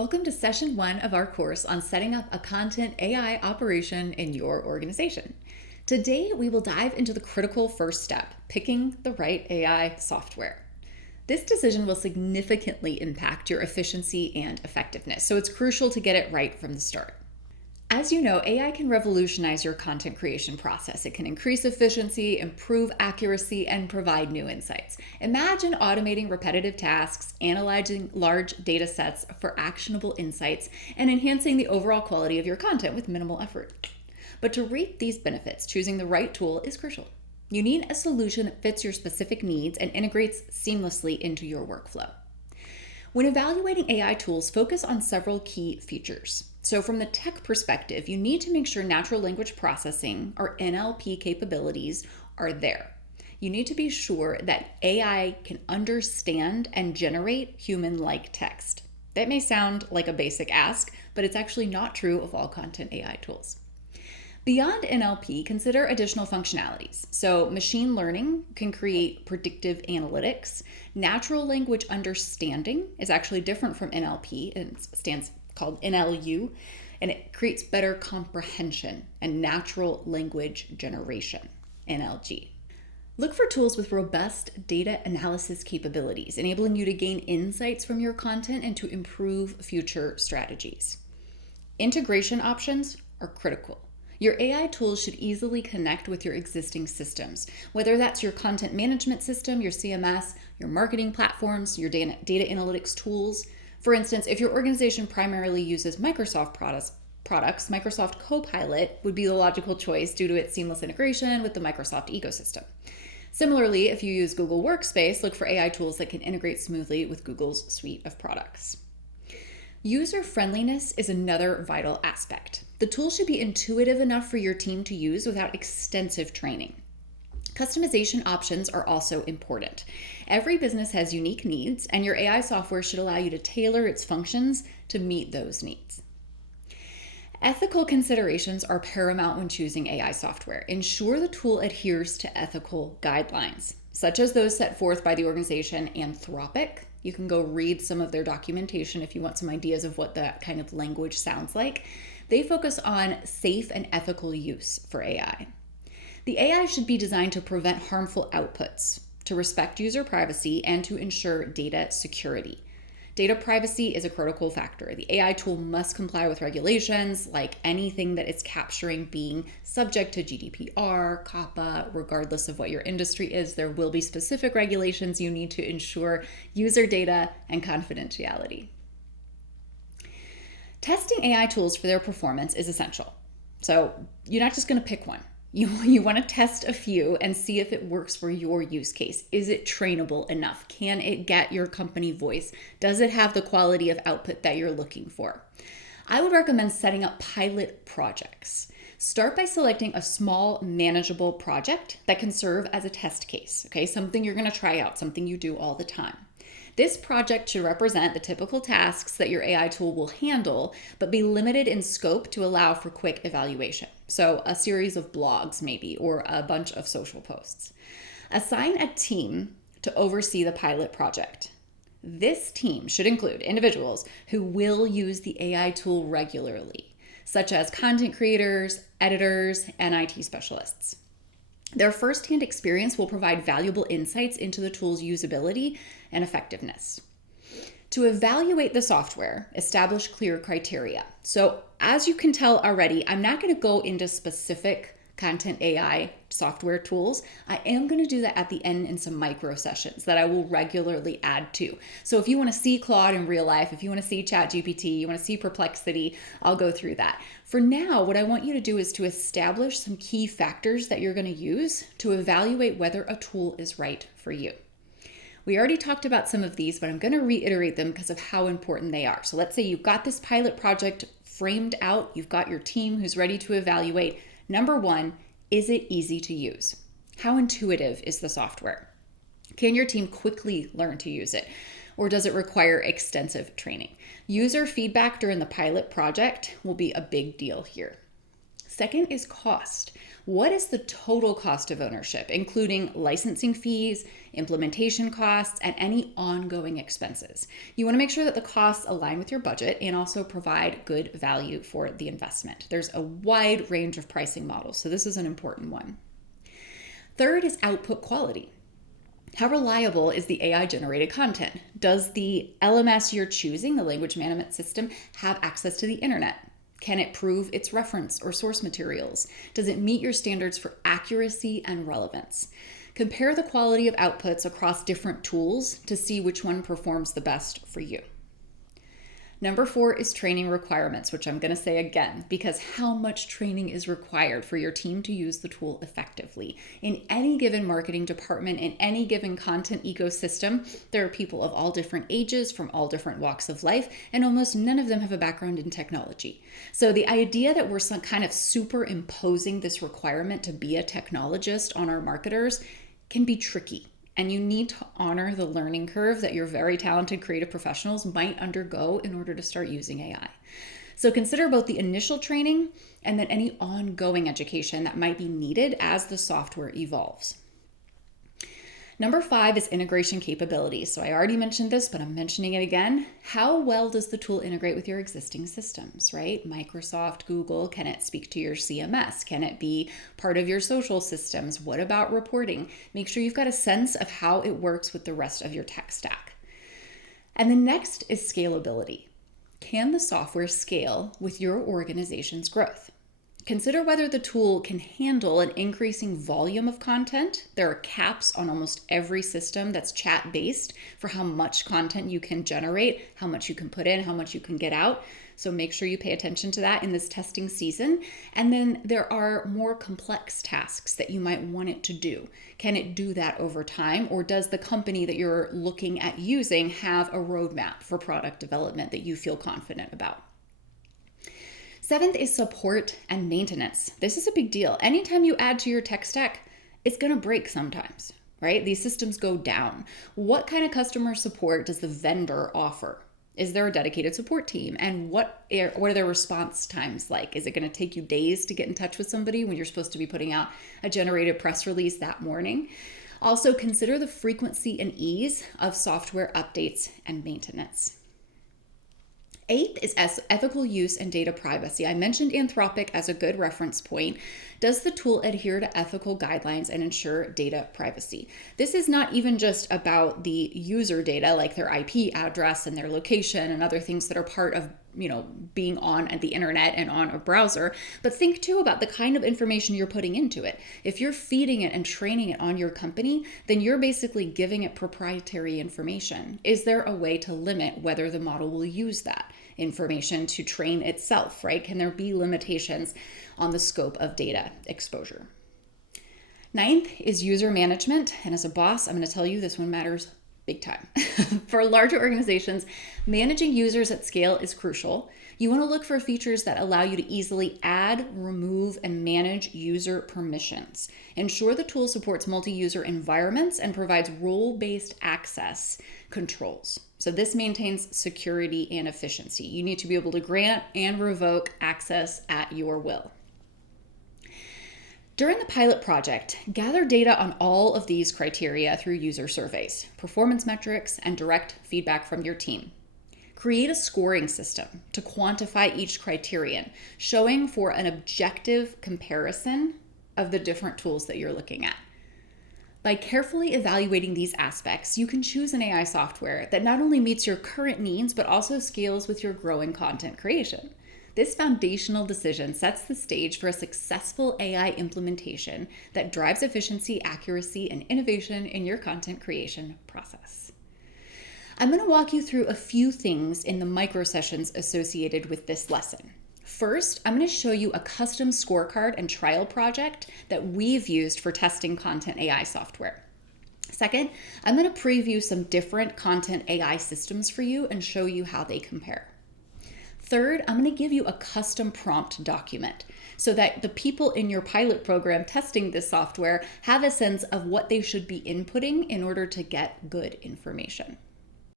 Welcome to session 1 of our course on setting up a content AI operation in your organization. Today, we will dive into the critical first step, picking the right AI software. This decision will significantly impact your efficiency and effectiveness, so it's crucial to get it right from the start. As you know, AI can revolutionize your content creation process. It can increase efficiency, improve accuracy, and provide new insights. Imagine automating repetitive tasks, analyzing large data sets for actionable insights, and enhancing the overall quality of your content with minimal effort. But to reap these benefits, choosing the right tool is crucial. You need a solution that fits your specific needs and integrates seamlessly into your workflow. When evaluating AI tools, focus on several key features. So from the tech perspective, you need to make sure natural language processing, or NLP capabilities, are there. You need to be sure that AI can understand and generate human-like text. That may sound like a basic ask, but it's actually not true of all content AI tools. Beyond NLP, consider additional functionalities. So machine learning can create predictive analytics. Natural language understanding is actually different from NLP. It stands called NLU, and it creates better comprehension and natural language generation, NLG. Look for tools with robust data analysis capabilities, enabling you to gain insights from your content and to improve future strategies. Integration options are critical. Your AI tools should easily connect with your existing systems, whether that's your content management system, your CMS, your marketing platforms, your data analytics tools. For instance, if your organization primarily uses Microsoft products, Microsoft Copilot would be the logical choice due to its seamless integration with the Microsoft ecosystem. Similarly, if you use Google Workspace, look for AI tools that can integrate smoothly with Google's suite of products. User-friendliness is another vital aspect. The tool should be intuitive enough for your team to use without extensive training. Customization options are also important. Every business has unique needs, and your AI software should allow you to tailor its functions to meet those needs. Ethical considerations are paramount when choosing AI software. Ensure the tool adheres to ethical guidelines, such as those set forth by the organization Anthropic. You can go read some of their documentation if you want some ideas of what that kind of language sounds like. They focus on safe and ethical use for AI. The AI should be designed to prevent harmful outputs, to respect user privacy, and to ensure data security. Data privacy is a critical factor. The AI tool must comply with regulations, like anything that it's capturing being subject to GDPR, COPPA. Regardless of what your industry is, there will be specific regulations you need to ensure user data and confidentiality. Testing AI tools for their performance is essential. So you're not just going to pick one. You want to test a few and see if it works for your use case. Is it trainable enough? Can it get your company voice? Does it have the quality of output that you're looking for? I would recommend setting up pilot projects. Start by selecting a small, manageable project that can serve as a test case, okay? Something you're going to try out, something you do all the time. This project should represent the typical tasks that your AI tool will handle, but be limited in scope to allow for quick evaluation. So a series of blogs maybe, or a bunch of social posts. Assign a team to oversee the pilot project. This team should include individuals who will use the AI tool regularly, such as content creators, editors, and IT specialists. Their firsthand experience will provide valuable insights into the tool's usability and effectiveness. To evaluate the software, establish clear criteria. So as you can tell already, I'm not going to go into specific content AI software tools. I am going to do that at the end in some micro sessions that I will regularly add to. So if you want to see Claude in real life, if you want to see ChatGPT, you want to see Perplexity, I'll go through that. For now, what I want you to do is to establish some key factors that you're going to use to evaluate whether a tool is right for you. We already talked about some of these, but I'm going to reiterate them because of how important they are. So let's say you've got this pilot project framed out, you've got your team who's ready to evaluate. Number one, is it easy to use? How intuitive is the software? Can your team quickly learn to use it? Or does it require extensive training? User feedback during the pilot project will be a big deal here. Second is cost. What is the total cost of ownership, including licensing fees, implementation costs, and any ongoing expenses? You want to make sure that the costs align with your budget and also provide good value for the investment. There's a wide range of pricing models, so this is an important one. Third is output quality. How reliable is the AI-generated content? Does the LMS you're choosing, the language management system, have access to the internet? Can it prove its reference or source materials? Does it meet your standards for accuracy and relevance? Compare the quality of outputs across different tools to see which one performs the best for you. Number 4 is training requirements, which I'm going to say again, because how much training is required for your team to use the tool effectively? In any given marketing department, in any given content ecosystem, there are people of all different ages, from all different walks of life, and almost none of them have a background in technology. So the idea that we're some kind of superimposing this requirement to be a technologist on our marketers can be tricky. And you need to honor the learning curve that your very talented creative professionals might undergo in order to start using AI. So consider both the initial training and then any ongoing education that might be needed as the software evolves. Number 5 is integration capabilities. So I already mentioned this, but I'm mentioning it again. How well does the tool integrate with your existing systems, right? Microsoft, Google, can it speak to your CMS? Can it be part of your social systems? What about reporting? Make sure you've got a sense of how it works with the rest of your tech stack. And the next is scalability. Can the software scale with your organization's growth? Consider whether the tool can handle an increasing volume of content. There are caps on almost every system that's chat-based for how much content you can generate, how much you can put in, how much you can get out. So make sure you pay attention to that in this testing season. And then there are more complex tasks that you might want it to do. Can it do that over time? Or does the company that you're looking at using have a roadmap for product development that you feel confident about? 7th is support and maintenance. This is a big deal. Anytime you add to your tech stack, it's going to break sometimes, right? These systems go down. What kind of customer support does the vendor offer? Is there a dedicated support team? And what are their response times like? Is it going to take you days to get in touch with somebody when you're supposed to be putting out a generated press release that morning? Also, consider the frequency and ease of software updates and maintenance. 8th is ethical use and data privacy. I mentioned Anthropic as a good reference point. Does the tool adhere to ethical guidelines and ensure data privacy? This is not even just about the user data, like their IP address and their location and other things that are part of, being on the internet and on a browser, but think too about the kind of information you're putting into it. If you're feeding it and training it on your company, then you're basically giving it proprietary information. Is there a way to limit whether the model will use that information to train itself, right? Can there be limitations on the scope of data exposure? 9th is user management. And as a boss, I'm going to tell you this one matters big time. For larger organizations, managing users at scale is crucial. You want to look for features that allow you to easily add, remove, and manage user permissions. Ensure the tool supports multi-user environments and provides role-based access controls. So this maintains security and efficiency. You need to be able to grant and revoke access at your will. During the pilot project, gather data on all of these criteria through user surveys, performance metrics, and direct feedback from your team. Create a scoring system to quantify each criterion, showing for an objective comparison of the different tools that you're looking at. By carefully evaluating these aspects, you can choose an AI software that not only meets your current needs, but also scales with your growing content creation. This foundational decision sets the stage for a successful AI implementation that drives efficiency, accuracy, and innovation in your content creation process. I'm going to walk you through a few things in the micro sessions associated with this lesson. First, I'm going to show you a custom scorecard and trial project that we've used for testing content AI software. Second, I'm going to preview some different content AI systems for you and show you how they compare. Third, I'm going to give you a custom prompt document so that the people in your pilot program testing this software have a sense of what they should be inputting in order to get good information.